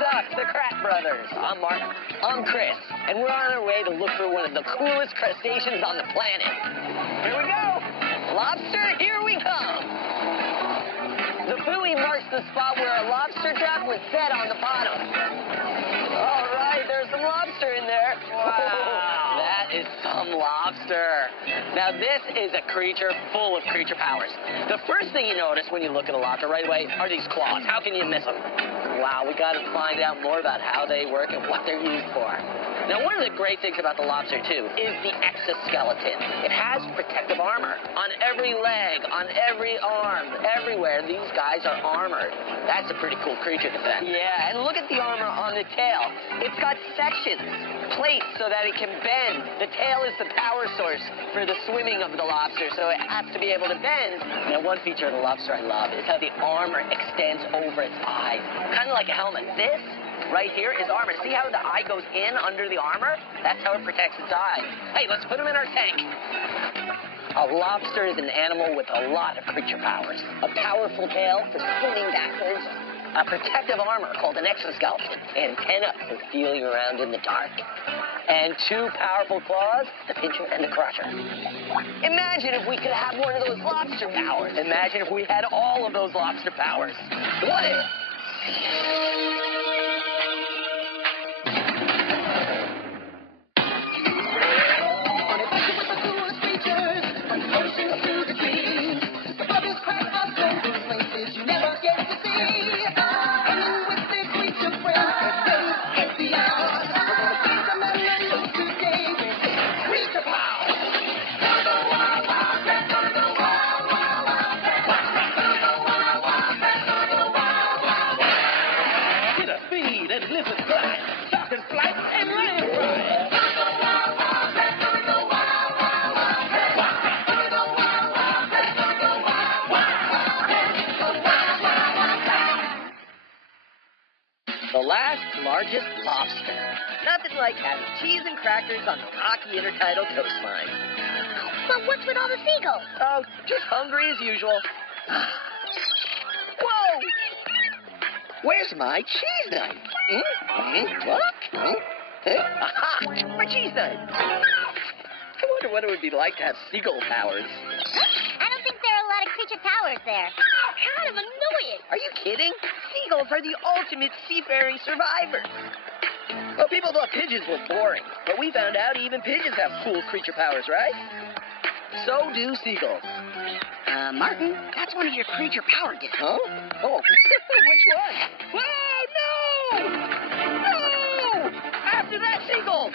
It's us, the Kratts brothers. I'm Mark. I'm Chris. And we're on our way to look for one of the coolest crustaceans on the planet. Here we go. Lobster, here we come. The buoy marks the spot where a lobster trap was set on the bottom. All right, there's some lobster in there. Wow. That is some lobster. Now, this is a creature full of creature powers. The first thing you notice when you look at a lobster right away are these claws. How can you miss them? Wow, we got to find out more about how they work and what they're used for. Now, one of the great things about the lobster, too, is the exoskeleton. It has protective armor on every leg, on every arm, everywhere. These guys are armored. That's a pretty cool creature defense. Yeah, and look at the armor on the tail. It's got sections, plates, so that it can bend. The tail is the power source for the swimming of the lobster, so it has to be able to bend. Now, one feature of the lobster I love is how the armor extends over its eyes, kind of like a helmet. This right here is armor. See how the eye goes in under the armor? That's how it protects its eye. Hey, let's put him in our tank. A lobster is an animal with a lot of creature powers. A powerful tail for swimming backwards, a protective armor called an exoskeleton, antenna for feeling around in the dark, and two powerful claws, the pincher and the crusher. Imagine if we could have one of those lobster powers. Imagine if we had all of those lobster powers. What if? The last largest lobster. Nothing like having cheese and crackers on the rocky intertidal coastline. But what's with all the seagulls? Oh, just hungry as usual. Whoa! Where's my cheese knife? What? Aha! My cheese knife! I wonder what it would be like to have seagull powers. I don't think there are a lot of creature powers there. Kind of annoying. Are you kidding? Seagulls are the ultimate seafaring survivors. Well, people thought pigeons were boring, but we found out even pigeons have cool creature powers, right? So do seagulls. Martin, that's one of your creature power discs. Huh? Oh, which one? Whoa, no! No! After that, seagull!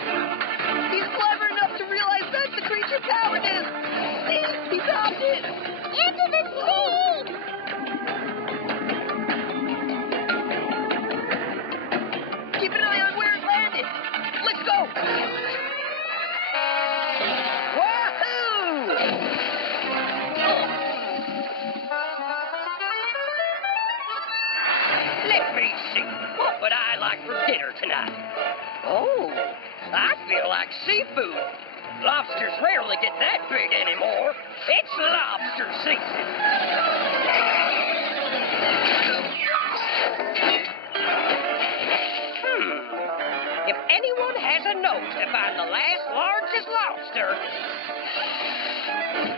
He's clever enough to realize that's the creature power disc! See? He found it! Into the sea! Keep an eye on where it landed. Let's go! Wahoo! Let me see. What would I like for dinner tonight? Oh. I feel like seafood. Lobsters rarely get that big anymore. It's lobster season. If anyone has a nose to find the last largest lobster,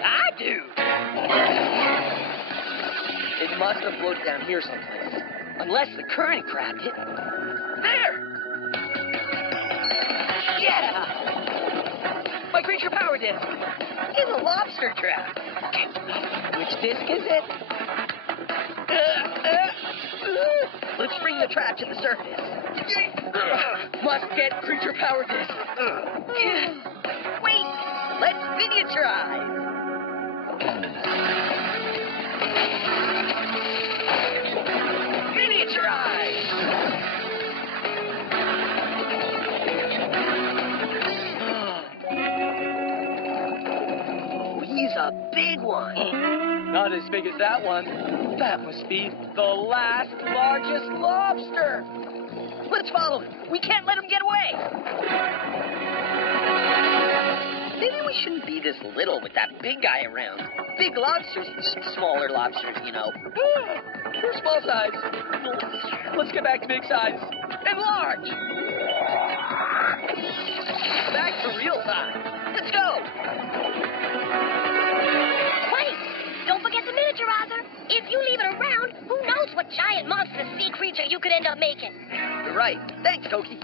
I do. It must have floated down here someplace. Unless the current grabbed it. There! Yeah! My creature power disc. In the lobster trap. Which disc is it? Let's bring the trap to the surface. Must get creature power disc. Wait! Let's miniaturize. Miniaturize! Oh, he's a big one. Not as big as that one. That must be the last largest lobster. Let's follow him. We can't let him get away. Maybe we shouldn't be this little with that big guy around. Big lobsters, smaller lobsters, you know. We're small size. Let's get back to big size. and large. Back to real time. Let's go. Wait! Don't forget the miniaturizer. If you leave it around, who knows what giant monstrous sea creature you could end up making. You're right. Thanks, Koki.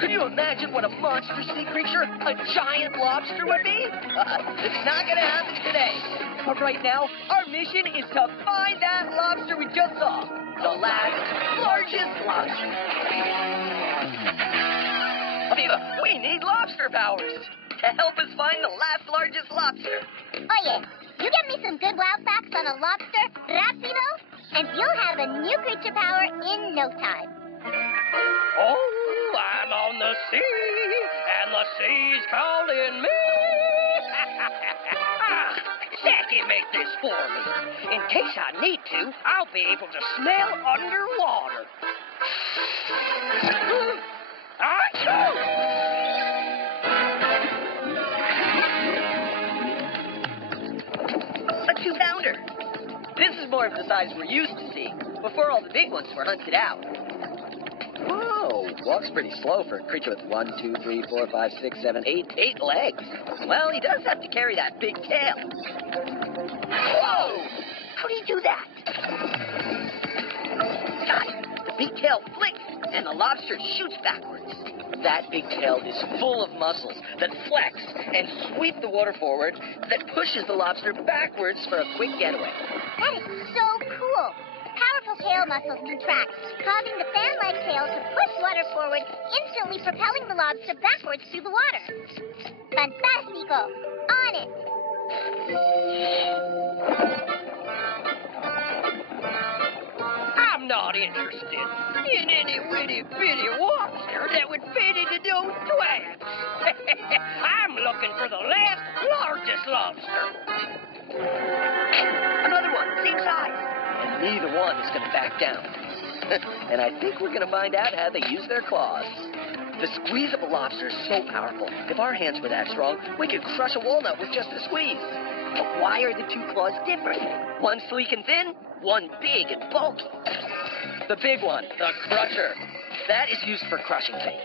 Could you imagine what a monster sea creature a giant lobster would be? It's not going to happen today. But right now, our mission is to find that lobster we just saw. The last, largest lobster. Aviva, we need lobster powers to help us find the last, largest lobster. Oh, yeah. You get me some good wild facts on a lobster, rapido, and you'll have a new creature power in no time. Oh, I'm on the sea, and the sea's calling me. Jackie, make this for me. In case I need to, I'll be able to smell underwater. I A 2-pounder. This is more of the size we're used to seeing, before all the big ones were hunted out. Whoa, walks pretty slow for a creature with 1, 2, 3, 4, 5, 6, 7, 8 legs. Well, he does have to carry that big tail. Whoa! How do you do that? Got it. The big tail flicks, and the lobster shoots backwards. That big tail is full of muscles that flex and sweep the water forward, that pushes the lobster backwards for a quick getaway. That is so cool. Powerful tail muscles contract, causing the fan-like tail to push water forward, instantly propelling the lobster backwards through the water. Fantastico! On it! I'm not interested in any witty-bitty lobster that would fit into those traps. I'm looking for the last, largest lobster. Another one, same size. And neither one is going to back down. And I think we're going to find out how they use their claws. The squeeze of a lobster is so powerful. If our hands were that strong, we could crush a walnut with just a squeeze. But why are the two claws different? One sleek and thin, one big and bulky. The big one, the crusher, that is used for crushing things.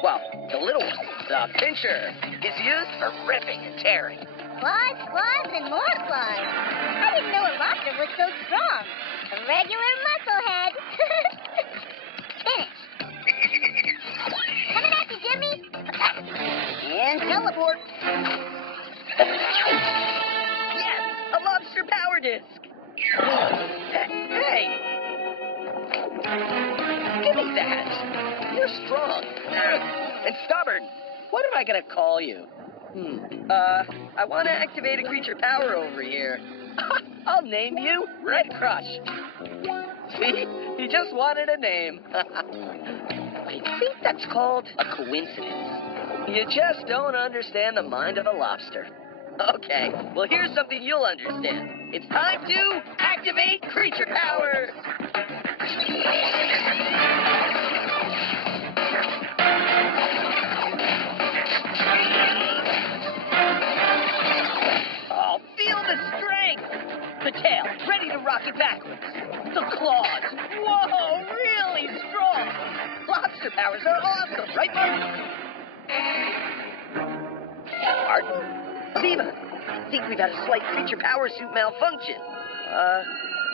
While the little one, the pincher, is used for ripping and tearing. Claws, claws, and more claws. I didn't know a lobster was so strong. A regular musclehead. Finished. Coming at you, Jimmy. And teleport. Yes, a lobster power disc. Hey. Give me that. You're strong. And stubborn. What am I going to call you? I want to activate a creature power over here. I'll name you Red Crush. See? He just wanted a name. I think that's called a coincidence. You just don't understand the mind of a lobster. Okay, well, here's something you'll understand. It's time to activate creature powers. Oh, feel the strength. The tail, ready to rock it backwards. The claws, whoa, really strong. Lobster powers are awesome, right, Martin? Martin? Aviva, I think we've had a slight creature power suit malfunction.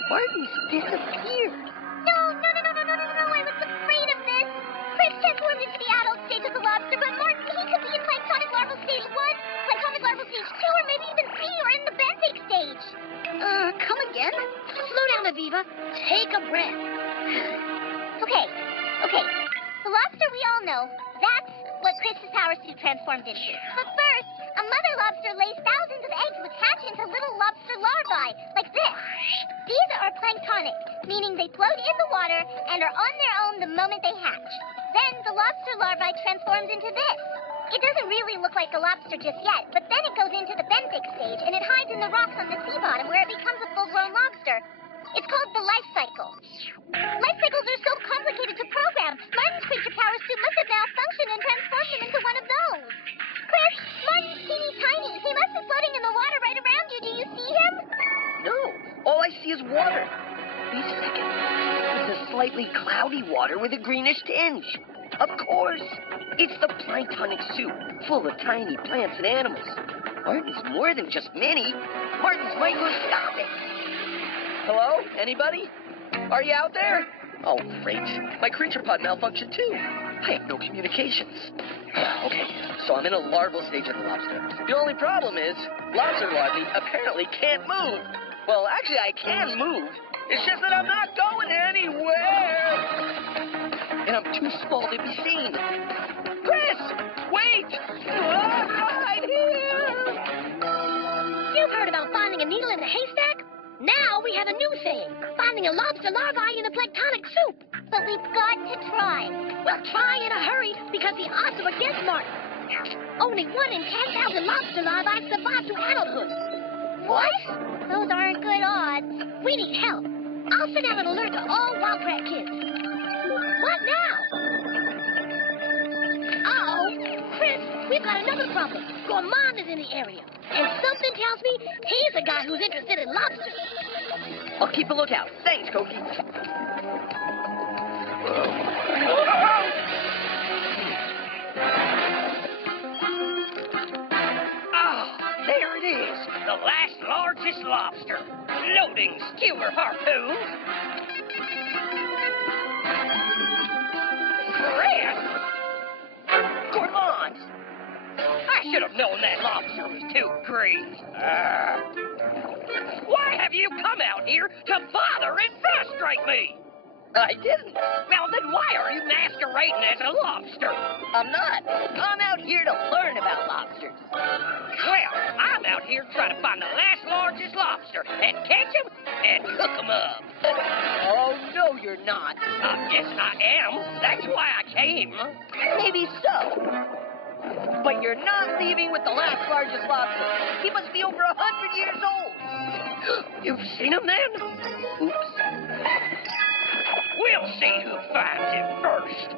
Martin's disappeared. No, I was afraid of this. Chris transformed into the adult stage of the lobster, but Martin, he could be in planktonic larval stage 1, planktonic larval stage 2, or maybe even 3, or in the benthic stage. Come again? Slow down, Aviva. Take a breath. Okay. The lobster we all know, that's what Chris's power suit transformed into. But first, a mother lobster lays thousands of eggs which hatch into little lobster larvae, like this. These are planktonic, meaning they float in the water and are on their own the moment they hatch. Then the lobster larvae transforms into this. It doesn't really look like a lobster just yet, but then it goes into the benthic stage and it hides in the rocks on the sea bottom where it becomes a full-grown lobster. It's called the life cycle. Life cycles are so complicated to program. Martin's creature power suit must have malfunctioned and transformed him into one of those. Chris, Martin's teeny tiny. He must be floating in the water right around you. Do you see him? No, all I see is water. Wait a second. There's a slightly cloudy water with a greenish tinge. Of course, it's the planktonic soup, full of tiny plants and animals. Martin's more than just mini. Martin's microscopic. Hello? Anybody? Are you out there? Oh, great. My creature pod malfunctioned too. I have no communications. Okay, so I'm in a larval stage of the lobster. The only problem is, lobster larvae apparently can't move. Well, actually, I can move. It's just that I'm not going anywhere. And I'm too small to be seen. Chris, wait! I'm right here! You've heard about finding a needle in a haystack? Now we have a new saying, finding a lobster larvae in a planktonic soup. But we've got to try. Well, try in a hurry, because the odds are against Martin. Only 1 in 10,000 lobster larvae survive to adulthood. What? Those aren't good odds. We need help. I'll send out an alert to all Wildcat kids. What now? Uh-oh. Chris, we've got another problem. Gourmand is in the area. And something tells me he's the guy who's interested in lobsters. I'll keep a lookout. Thanks, Koki. There it is, the last largest lobster. Loading skewer harpoons. Chris! Gourmand! I should have known that lobster was too green. Why have you come out here to bother and frustrate me? I didn't. Well, then why are you masquerading as a lobster? I'm not. I'm out here to learn about lobsters. Well, I'm out here trying to find the last largest lobster and catch him and cook him up. Oh, no, you're not. Yes, I am. That's why I came. Maybe so. But you're not leaving with the last largest lobster. He must be over 100 years old. You've seen him then? Oops. We'll see who finds him first.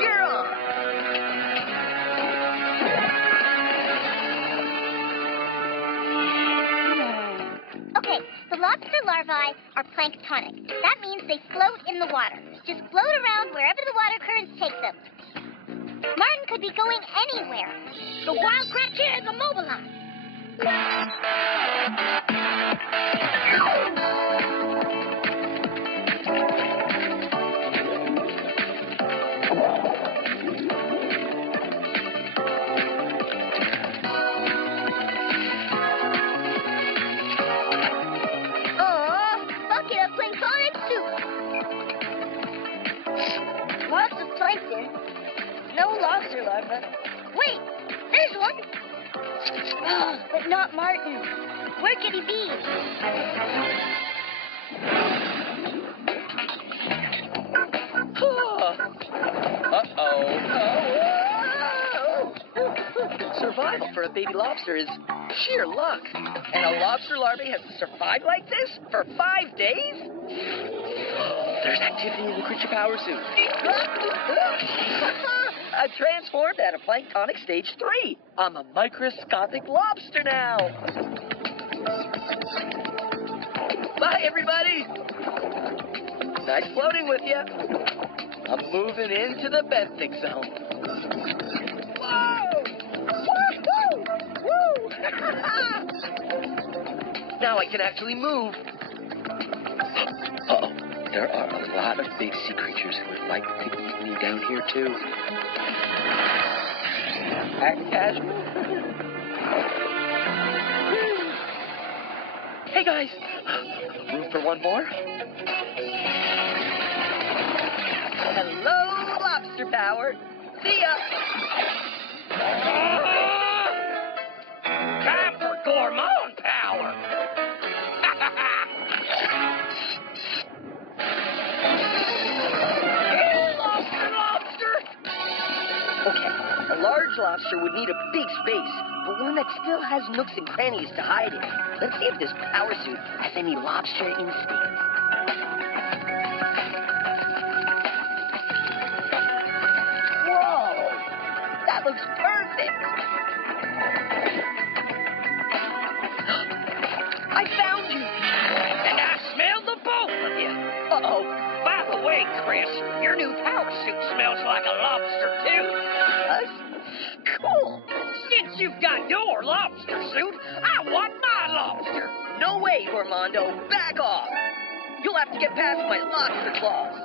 You're on. Okay, the lobster larvae are planktonic. That means they float in the water. Just float around wherever the water currents take them. Martin could be going anywhere. The Wildcat kids are mobilized. Bucket of planktonic soup. Lots of plankton. No lobster larva. Wait, there's one. But not Martin. Where could he be? Uh-oh. Survival for a baby lobster is sheer luck. And a lobster larvae has to survive like this for 5 days? There's activity in the creature power suit. I've transformed out of planktonic stage 3. I'm a microscopic lobster now. Bye, everybody. Nice floating with you. I'm moving into the benthic zone. Whoa! Woo-hoo! Woo! Now I can actually move. Uh-oh. There are a lot of big sea creatures who would like to eat me down here, too. Act casual. Hey, guys. Room for one more? Hello, lobster power. See ya. Time for gourmand power. Okay, a large lobster would need a big space, but one that still has nooks and crannies to hide in. Let's see if this power suit has any lobster instincts. Whoa! That looks perfect! I found you! And I smell the both of you. Uh-oh. By the way, Chris, your new power suit smells like a lobster, too. Us? Cool. Since you've got your lobster suit, I want my lobster. No way, Gormondo. Back off. You'll have to get past my lobster claws.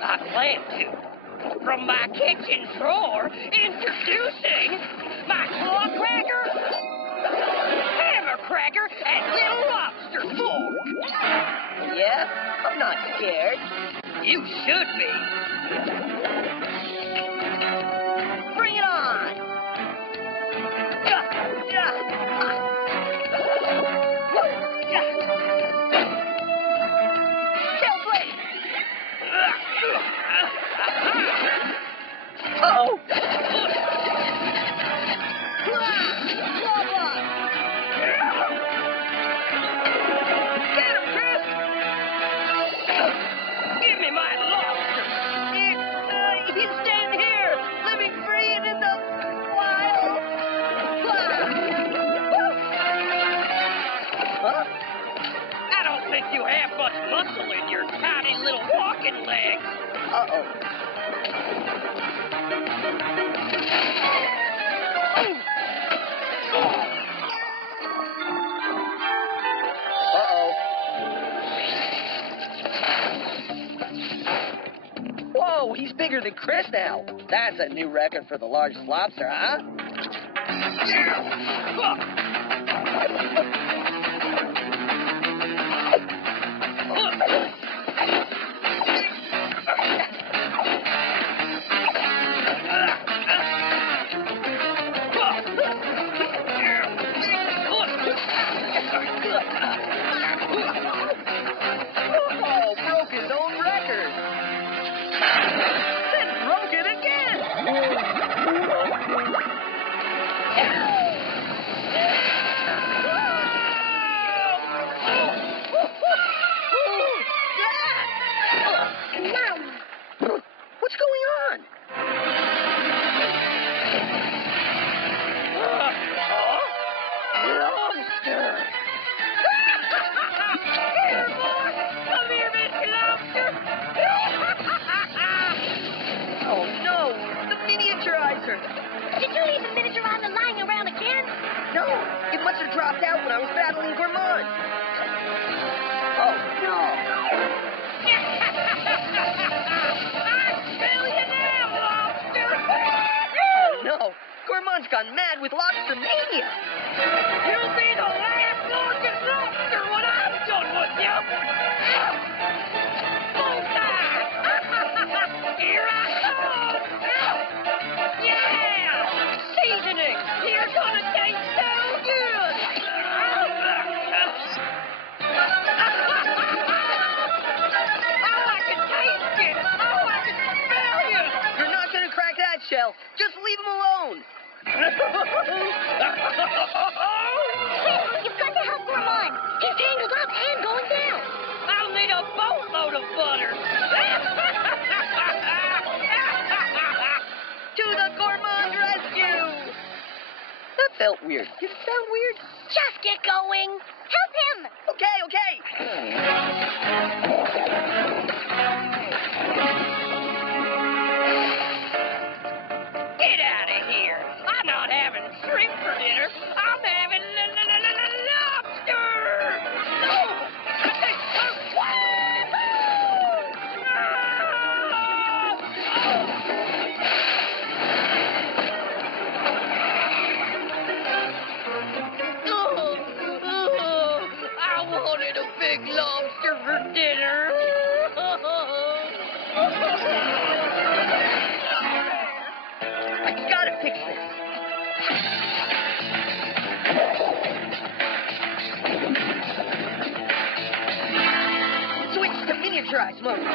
I plan to. From my kitchen drawer, introducing my claw cracker, hammer cracker, and little lobster fork. Yeah? I'm not scared. You should be. Bring it on. Tail blade. Uh-oh. Lava. Get him, Chris. Give me my lobster. He's staying here, living free and in the wild. Huh? I don't think you have much muscle in your tiny little walking legs. Uh-oh. Uh-oh. Whoa, he's bigger than Chris now. That's a new record for the largest lobster, huh? Oh, broke his own record. Then broke it again. What's going on? Lobster. Here, boy. Come here, Mr. Lobster. Oh no, the miniaturizer. Did you leave the miniaturizer lying around again? No, it must have dropped out when I was battling Gourmand. Oh no. I smell you now, Lobster. Oh no, Gourmand's gone mad with lobster mania. You'll be the last largest lobster when I'm done with you. Bullseye. Here I come. Yeah. Seasoning. You're gonna taste so good. Oh, I can taste it. Oh, I can smell you. You're not gonna crack that shell. Just leave him alone. Quick, you've got to help Gourmand. He's tangled up and going down. I'll need a boatload of butter. To the Gourmand rescue. That felt weird. Did it sound weird? Just get going. Help him. Okay. Get out of here. I'm not having shrimp for dinner. I'm having lobster. I wanted a big lobster for dinner. I gotta fix this. Switch to miniaturize mode.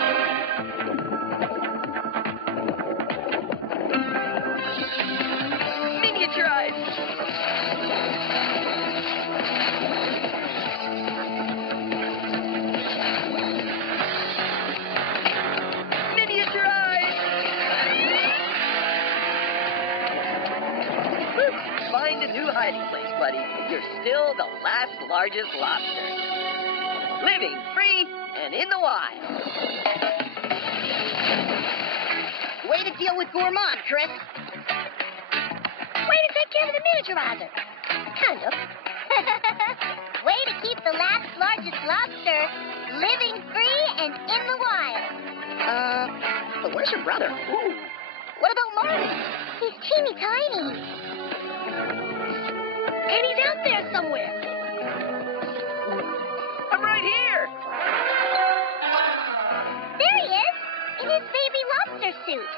Miniaturize. Miniaturize. Find a new hiding place, buddy. You're still the last largest lobster. Living free and in the wild. Way to deal with Gourmand, Chris. Way to take care of the miniaturizer. Kind of. Way to keep the last largest lobster living free and in the wild. But where's your brother? Ooh. What about Marty? He's teeny tiny. And he's out there somewhere. I'm right here. There he is, in his baby lobster suit.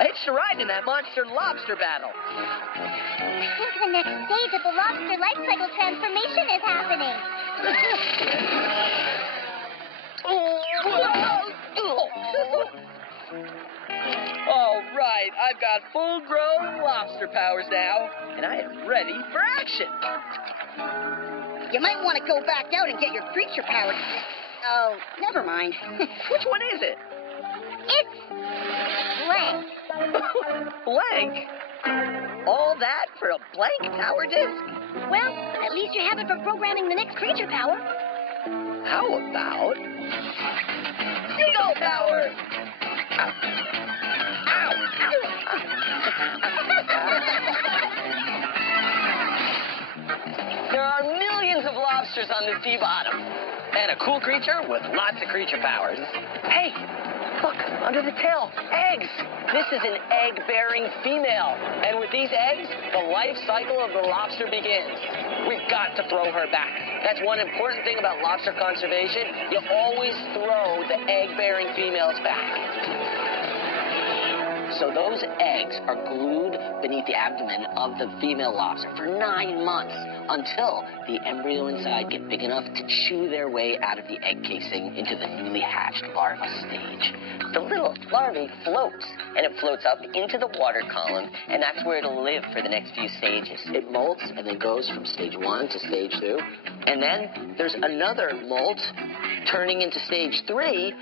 I hitched a ride in that monster lobster battle. I think the next stage of the lobster life cycle transformation is happening. All right, I've got full-grown lobster powers now, and I am ready for action. You might want to go back out and get your creature powers. Oh, never mind. Which one is it? It's blank. Blank? All that for a blank power disc? Well, at least you have it for programming the next creature power. How about seagull power? Ow. Ow. There are millions of lobsters on the sea bottom, and a cool creature with lots of creature powers. Hey, look, under the tail, eggs. This is an egg-bearing female, and with these eggs, the life cycle of the lobster begins. We've got to throw her back. That's one important thing about lobster conservation. You always throw the egg-bearing females back. So those eggs are glued beneath the abdomen of the female lobster for 9 months until the embryo inside get big enough to chew their way out of the egg casing into the newly hatched larva stage. The little larvae floats, and it floats up into the water column, and that's where it'll live for the next few stages. It molts and then goes from stage 1 to stage 2, and then there's another molt turning into stage 3.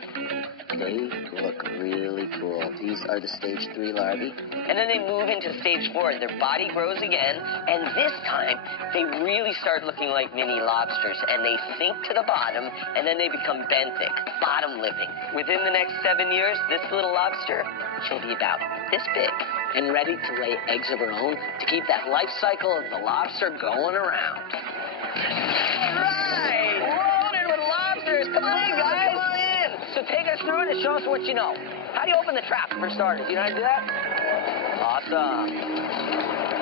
They look really cool. These are the stage 3 larvae. And then they move into stage 4. Their body grows again, and this time they really start looking like mini lobsters, and they sink to the bottom, and then they become benthic, bottom living. Within the next 7 years, this little lobster, she'll be about this big and ready to lay eggs of her own to keep that life cycle of the lobster going around. All right! Loaded with lobsters! Come on in, guys! Come on in! So take us through it and show us what you know. How do you open the trap, for starters? You know how to do that? Awesome.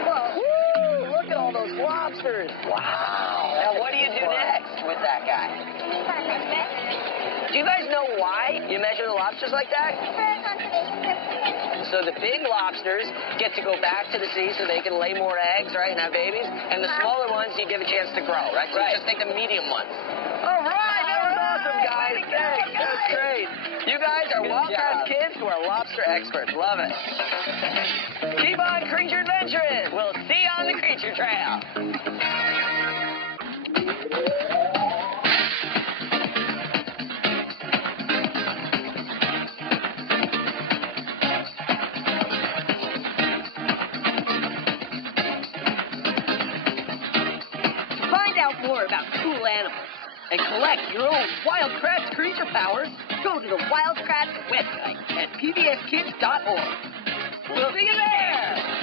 Whoa, woo, look at all those lobsters. Wow. Now, what do you do next with that guy? Do you guys know why you measure the lobsters like that? So the big lobsters get to go back to the sea so they can lay more eggs, right, and have babies. And the smaller ones, you give a chance to grow, right? So you just take the medium ones. All right, that was awesome, guys. Thanks. That's great. You guys are Wildcats kids who are lobster experts. Love it. Keep on creature adventuring. We'll see you on the creature trail. More about cool animals and collect your own Wild Kratts creature powers, go to the Wild Kratts website at pbskids.org. We'll see you there!